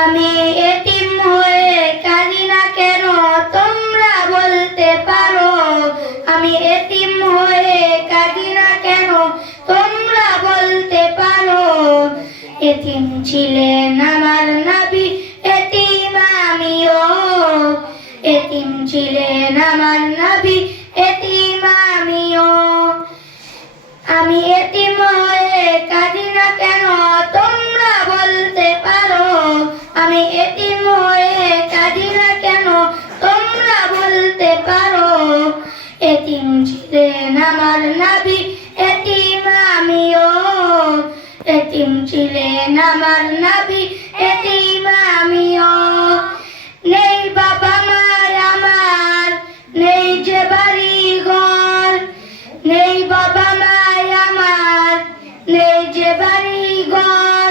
আমি এতিম হয়ে কাঁদি না কেন? তোমরা বলতে পারো, আমি এতিম হয়ে কাঁদি না কেন? তোমরা বলতে পারো, এতিম ছিলেন আমার নবী, এতিম আমিও। এতিম ছিলেন আমার নবী ছিলেন আমার নাবি, এতিম আমিও। এতিম ছিলেন আমার নাবি, এতিম আমিও। নেই বাবা মায় আমার, নেই যে বাড়ি ঘর। নেই বাবা মায় আমার, নেই যে বাড়ি ঘর।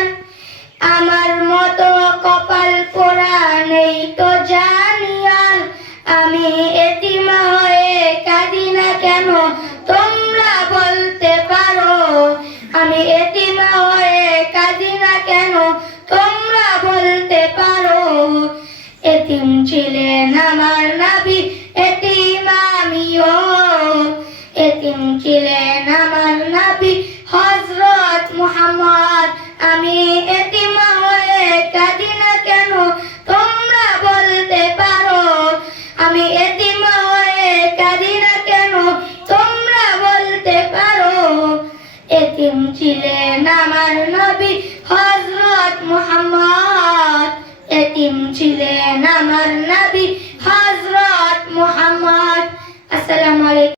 আমার মতো কপাল পোড়া নেই তো জানি আর, আমি এতিম ছিলেন আমার নাবি এতিম আমিও এতিম ছিলেন আমার নাবি হজরত মুহাম্মদ, আমি এতিম হয়ে কাঁদি না কেন? তোমরা বলতে পারো, আমি এতিম হয়ে কাঁদি না কেন? তোমরা বলতে পারো এতিম ছিলেন আমার নবী হজরত মুহাম্মদ।